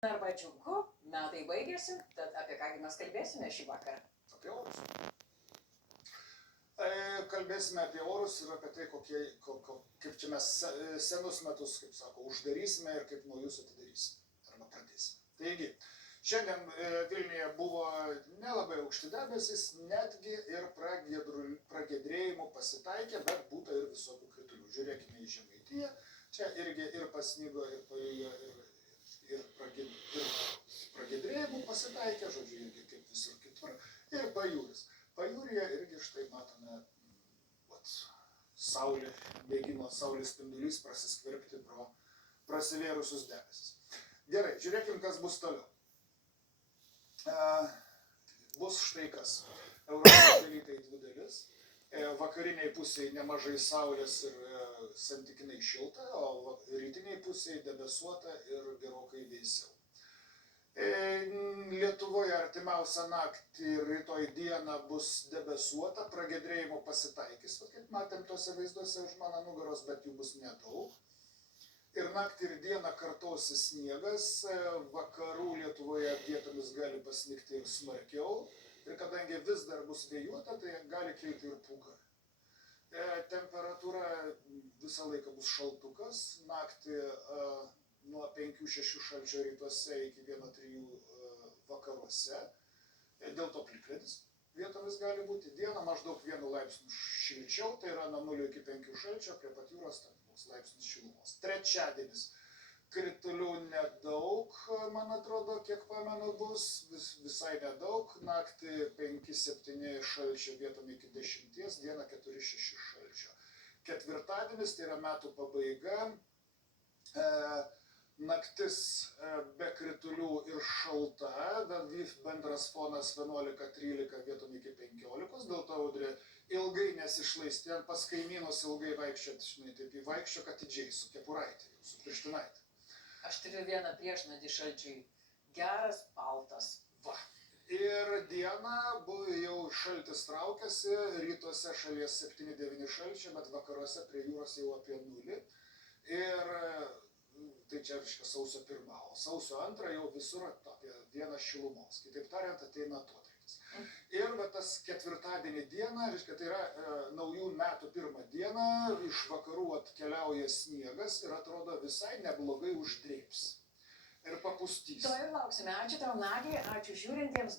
Arba džiugu, metai baigėsi, tad apie ką mes kalbėsime šį vakarą? Apie orus. Kalbėsime apie orus ir apie tai, kaip čia mes senus metus, kaip sako, uždarysime ir kaip naujus atidarysime. Arba pradėsime. Taigi, šiandien Vilniuje buvo nelabai aukšti debesis, netgi ir pragiedrėjimų pasitaikė, bet būta ir visokių kritulių. Žiūrėkime į Žemaitiją. Čia irgi ir pasnigo, ir palijo, ir pragiedrėjimų pasitaikė, žodžiu, irgi kaip visur kitur, ir pajūris. Pajūryje irgi štai matome, saulė, mėgino saulės spindulys prasiskverbti pro prasivėrusius debesis. Gerai, žiūrėkim, kas bus toliau. Bus štai kas. Europos dalykai dvi dalis. Vakariniai pusėje nemažai saulės ir santykinai šilta, o rytiniai pusėje debesuota ir gerokai vėsiau. Lietuvoje artimiausią naktį ir rytoj dieną bus debesuota, pragiedrėjimo pasitaikys, kaip matėm tose vaizduose už mano nugaros, bet jų bus nedaug. Ir naktį ir dieną kartosi sniegas, vakarų Lietuvoje vietomis gali pasnigti ir smarkiau. Ir kadangi vis dar bus vėjuota, tai gali kilti ir pūga. Temperatūra visą laiką bus šaltukas, naktį nuo 5-6 šalčio rytuose iki 1-3 vakaruose. Dėl to plikledis vietomis gali būti. Dieną maždaug 1 laipsnių šilčiau, tai yra nuo 0 iki 5 šalčio, prie pat jūros ten koks laipsnis šilumos. Trečiadienis. Kritulių nedaug, man atrodo, kiek pamenu bus, visai nedaug, naktį 5-7 šalčio, vietom iki 10, dieną 4-6 šalčio. Ketvirtadienis, tai yra metų pabaiga, naktis be kritulių ir šalta, bendras fonas 11-13, vietom iki 15, dėl to audrė ilgai nesišlaisti, pas kaimynus ilgai vaikščioti, žinai, taip įvaikščiok atidžiai, su kepuraitė, su pirštinaitė. Aš turiu vieną priešnadį šalčiui. Geras, baltas. Va. Ir dieną jau šaltis traukiasi, rytuose šalies 7-9 šalčio, bet vakaruose prie jūros jau apie 0. Ir tai čia sausio 1, o sausio 2 jau visur apie 1 šilumos. Kitaip tariant, ateina atodrėkis. Ir va tas ketvirtadienį dieną, tai yra naujų metų 1 dieną, iš vakarų atkeliauja sniegas ir atrodo visai neblogai uždrėbs. Ir papustys. To ir lauksime. Ačiū tau, Nagi, ačiū žiūrintiems.